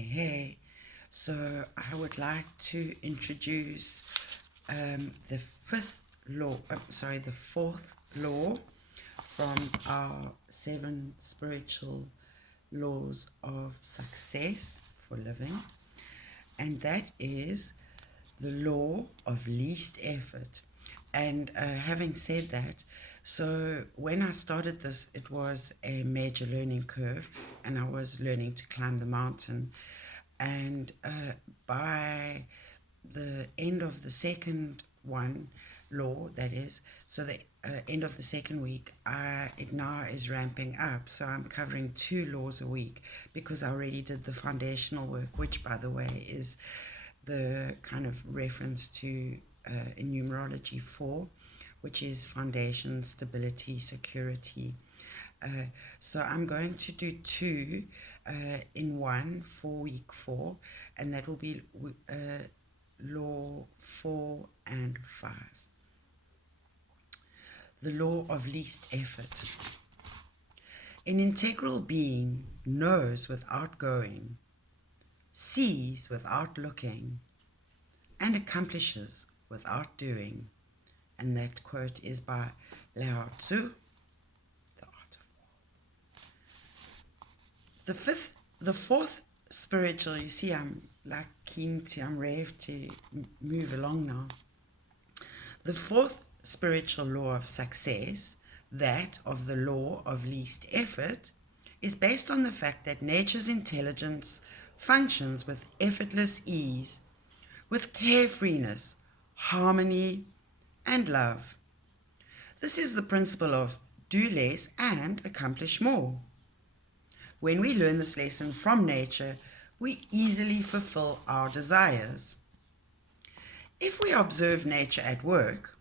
Hey. So I would like to introduce the fourth law from our 7 spiritual laws of success for living, and that is the law of least effort. And having said that, so when I started this, it was a major learning curve, and I was learning to climb the mountain. And by the end of the second law, that is, so the end of the second week, it now is ramping up. So I'm covering 2 laws a week because I already did the foundational work, which, by the way, is the kind of reference to in numerology 4, which is foundation, stability, security. So I'm going to do 2 in 1 for week 4, and that will be law 4 and 5. The law of least effort. An integral being knows without going, sees without looking, and accomplishes without doing. And that quote is by Lao Tzu, The Art of War. The fourth spiritual, you see, I'm ready to move along now. The fourth spiritual law of success, that of the law of least effort, is based on the fact that nature's intelligence functions with effortless ease, with carefreeness, harmony, and love. This is the principle of do less and accomplish more. When we learn this lesson from nature, we easily fulfill our desires. If we observe nature at work,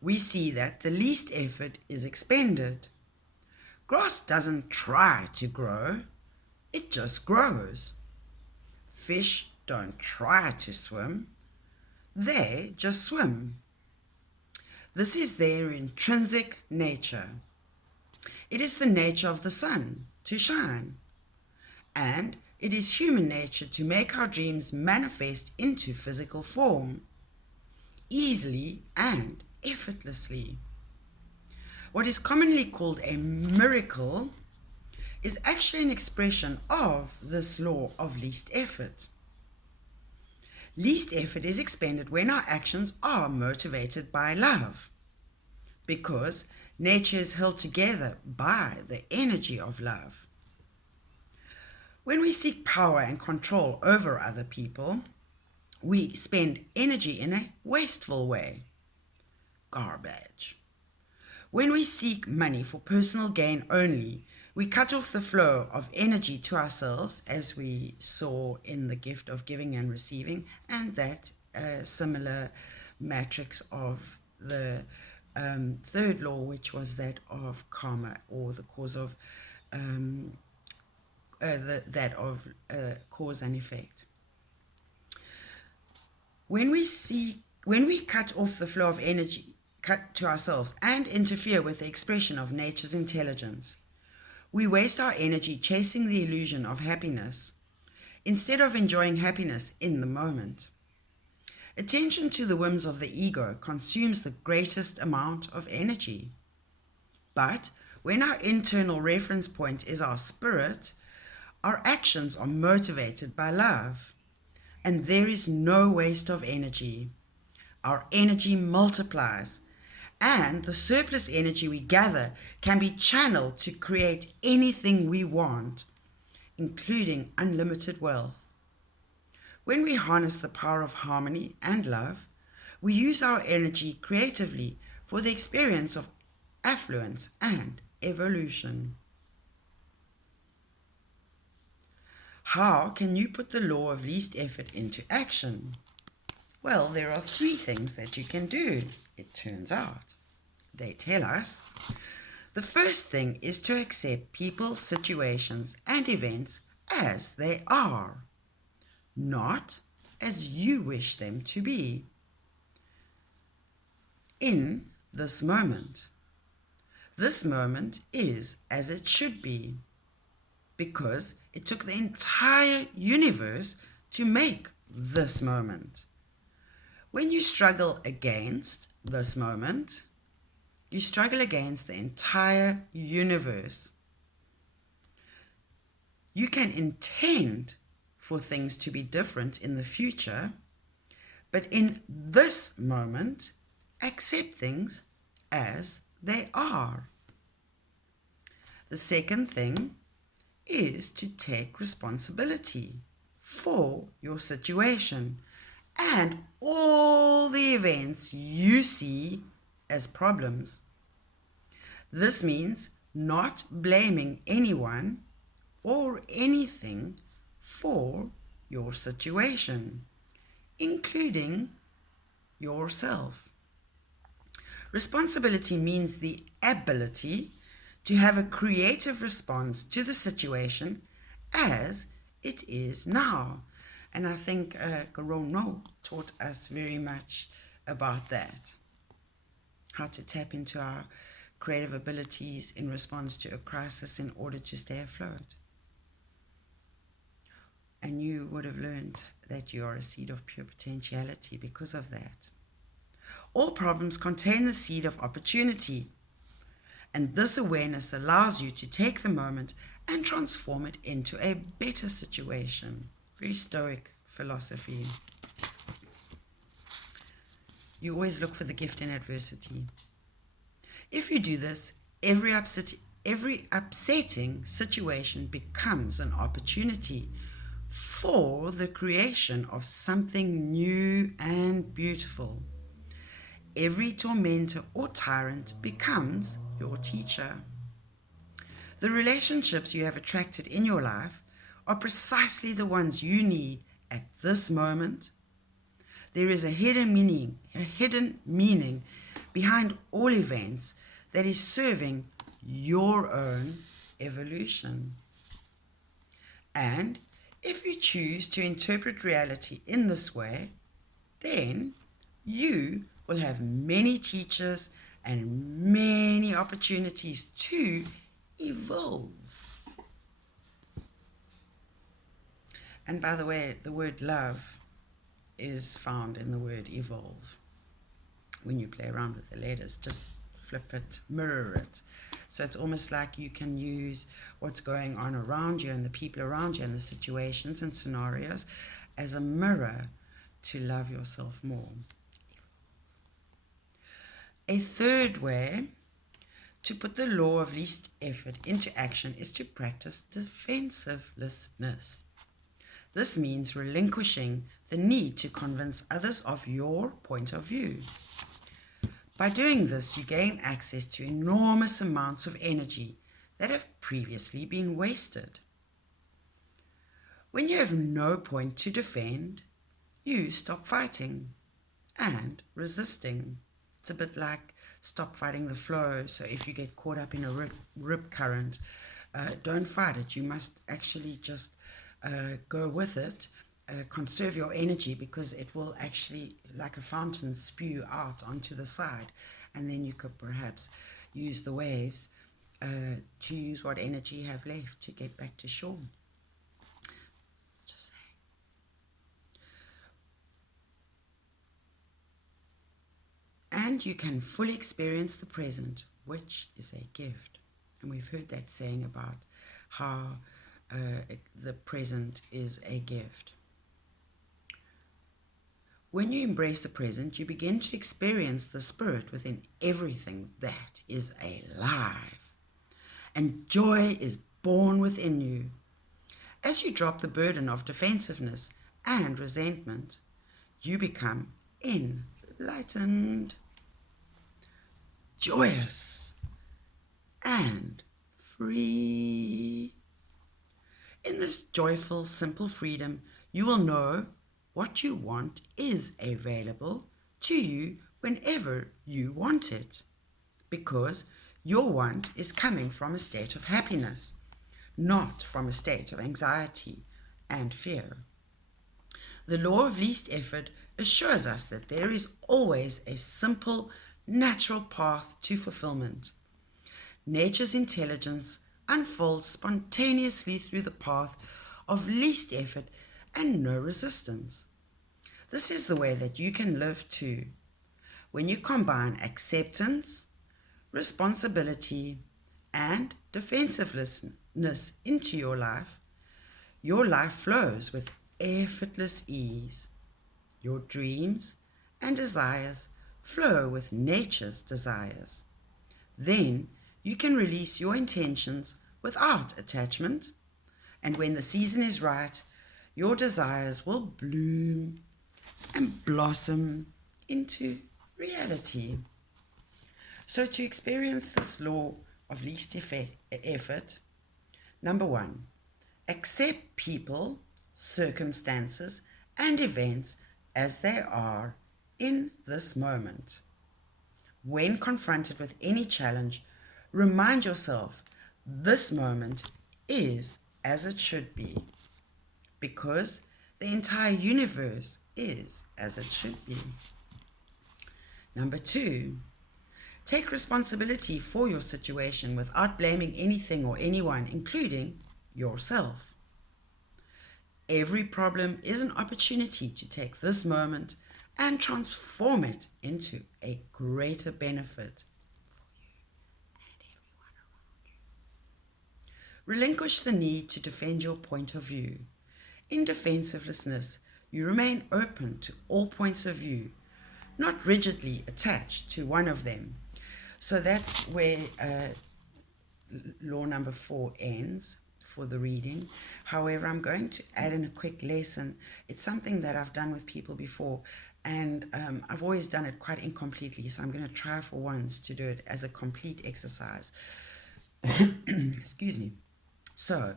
we see that the least effort is expended. Grass doesn't try to grow, it just grows. Fish don't try to swim, they just swim. This is their intrinsic nature. It is the nature of the sun to shine, and it is human nature to make our dreams manifest into physical form, easily and effortlessly. What is commonly called a miracle is actually an expression of this law of least effort. Least effort is expended when our actions are motivated by love, because nature is held together by the energy of love. When we seek power and control over other people, we spend energy in a wasteful way. Garbage. When we seek money for personal gain only, we cut off the flow of energy to ourselves, as we saw in the gift of giving and receiving, and that similar matrix of the third law, which was that of karma, or the cause of cause and effect. When we cut off the flow of energy to ourselves and interfere with the expression of nature's intelligence, we waste our energy chasing the illusion of happiness instead of enjoying happiness in the moment. Attention to the whims of the ego consumes the greatest amount of energy. But when our internal reference point is our spirit, our actions are motivated by love, and there is no waste of energy. Our energy multiplies, and the surplus energy we gather can be channeled to create anything we want, including unlimited wealth. When we harness the power of harmony and love, we use our energy creatively for the experience of affluence and evolution. How can you put the law of least effort into action? Well, there are 3 things that you can do, it turns out. They tell us. The first thing is to accept people, situations, and events as they are, not as you wish them to be. In this moment is as it should be, because It took the entire universe to make this moment. When you struggle against this moment, you struggle against the entire universe. You can intend for things to be different in the future, but in this moment, accept things as they are. The second thing is to take responsibility for your situation and all the events you see as problems. This means not blaming anyone or anything for your situation, including yourself. Responsibility means the ability to have a creative response to the situation as it is now. And I think Corona taught us very much about that. How to tap into our creative abilities in response to a crisis in order to stay afloat. And you would have learned that you are a seed of pure potentiality because of that. All problems contain the seed of opportunity. And this awareness allows you to take the moment and transform it into a better situation. Very stoic philosophy. You always look for the gift in adversity. If you do this, every upsetting situation becomes an opportunity for the creation of something new and beautiful. Every tormentor or tyrant becomes your teacher. The relationships you have attracted in your life are precisely the ones you need at this moment. There is a hidden meaning behind all events that is serving your own evolution. And if you choose to interpret reality in this way, then you will have many teachers and many opportunities to evolve. And by the way, the word love is found in the word evolve. When you play around with the letters, just flip it, mirror it. So it's almost like you can use what's going on around you and the people around you and the situations and scenarios as a mirror to love yourself more. A third way to put the law of least effort into action is to practice defensivelessness. This means relinquishing the need to convince others of your point of view. By doing this, you gain access to enormous amounts of energy that have previously been wasted. When you have no point to defend, you stop fighting and resisting. It's a bit like stop fighting the flow. So if you get caught up in a rip current, don't fight it. You must actually just go with it. Conserve your energy, because it will actually, like a fountain, spew out onto the side, and then you could perhaps use the waves to use what energy you have left to get back to shore. Just saying. And you can fully experience the present, which is a gift. And we've heard that saying about how the present is a gift. When you embrace the present, you begin to experience the spirit within everything that is alive. And joy is born within you. As you drop the burden of defensiveness and resentment, you become enlightened, joyous, and free. In this joyful, simple freedom, you will know what you want is available to you whenever you want it, because your want is coming from a state of happiness, not from a state of anxiety and fear. The law of least effort assures us that there is always a simple, natural path to fulfillment. Nature's intelligence unfolds spontaneously through the path of least effort and no resistance. This is the way that you can live too. When you combine acceptance, responsibility, and defensivelessness into your life flows with effortless ease. Your dreams and desires flow with nature's desires. Then you can release your intentions without attachment, and when the season is right, your desires will bloom and blossom into reality. So to experience this law of least effort, number 1, accept people, circumstances, and events as they are in this moment. When confronted with any challenge, remind yourself this moment is as it should be, because the entire universe is as it should be. Number 2, take responsibility for your situation without blaming anything or anyone, including yourself. Every problem is an opportunity to take this moment and transform it into a greater benefit for you and everyone around you. Relinquish the need to defend your point of view. In defensivelessness, you remain open to all points of view, not rigidly attached to one of them. So that's where law number 4 ends for the reading. However, I'm going to add in a quick lesson. It's something that I've done with people before, and I've always done it quite incompletely, so I'm going to try for once to do it as a complete exercise. Excuse me. So,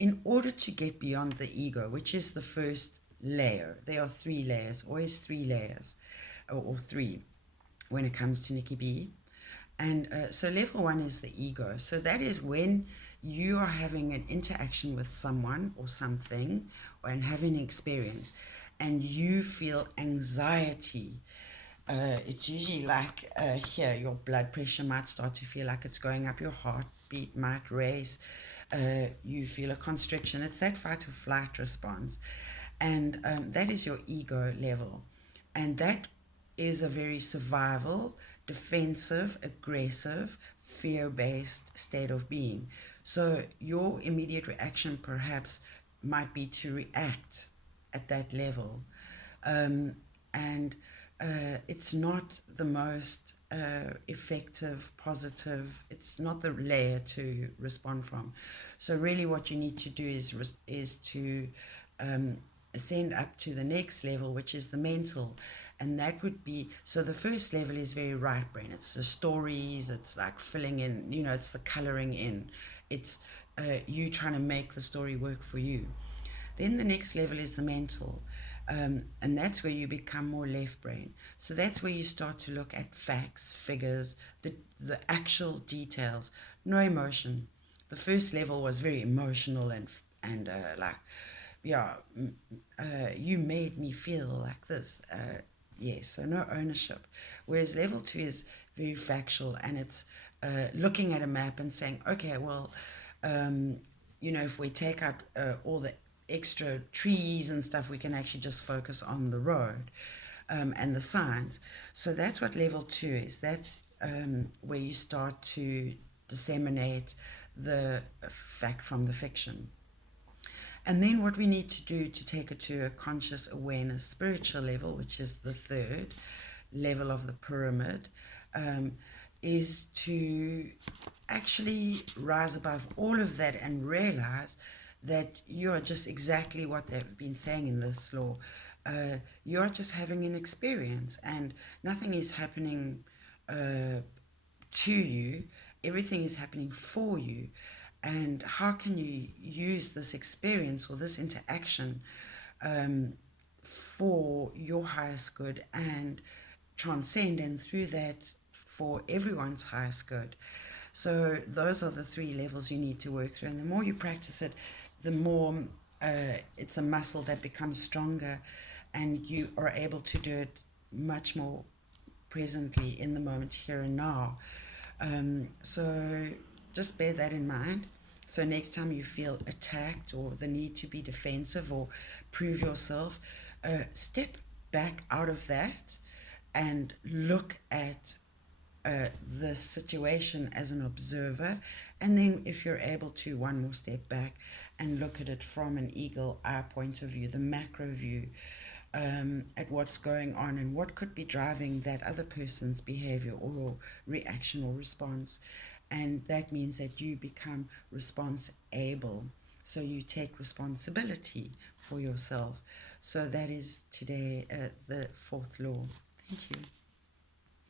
in order to get beyond the ego, which is the first layer, there are 3 layers, always 3 layers, or 3 when it comes to Nikki B. And so level 1 is the ego. So that is when you are having an interaction with someone or something, and having an experience, and you feel anxiety. It's usually like here, your blood pressure might start to feel like it's going up, your heartbeat might race, you feel a constriction. It's that fight or flight response. And that is your ego level. And that is a very survival, defensive, aggressive, fear-based state of being. So your immediate reaction perhaps might be to react at that level. It's not the most effective, positive, it's not the layer to respond from. So really what you need to do is to ascend up to the next level, which is the mental. And that would be, so the first level is very right brain. It's the stories, it's like filling in, it's the coloring in. It's you trying to make the story work for you. Then the next level is the mental. And that's where you become more left brain. So that's where you start to look at facts, figures, the actual details, no emotion. The first level was very emotional and you made me feel like this. Yes, so no ownership. Whereas level 2 is very factual, and it's looking at a map and saying, okay, well, if we take out all the extra trees and stuff, we can actually just focus on the road and the signs. So that's what level 2 is. That's where you start to disseminate the fact from the fiction. And then what we need to do to take it to a conscious awareness spiritual level, which is the 3rd level of the pyramid, is to actually rise above all of that and realize that you are just exactly what they've been saying in this law. You're just having an experience, and nothing is happening to you. Everything is happening for you. And how can you use this experience or this interaction for your highest good and transcend, and through that for everyone's highest good? So those are the 3 levels you need to work through. And the more you practice it, the more it's a muscle that becomes stronger, and you are able to do it much more presently in the moment, here and now. So just bear that in mind. So next time you feel attacked or the need to be defensive or prove yourself, step back out of that and look at the situation as an observer, and then if you're able to, one more step back and look at it from an eagle eye point of view, the macro view, at what's going on and what could be driving that other person's behavior or reaction or response. And that means that you become response able, so you take responsibility for yourself. So that is today the fourth law. Thank you.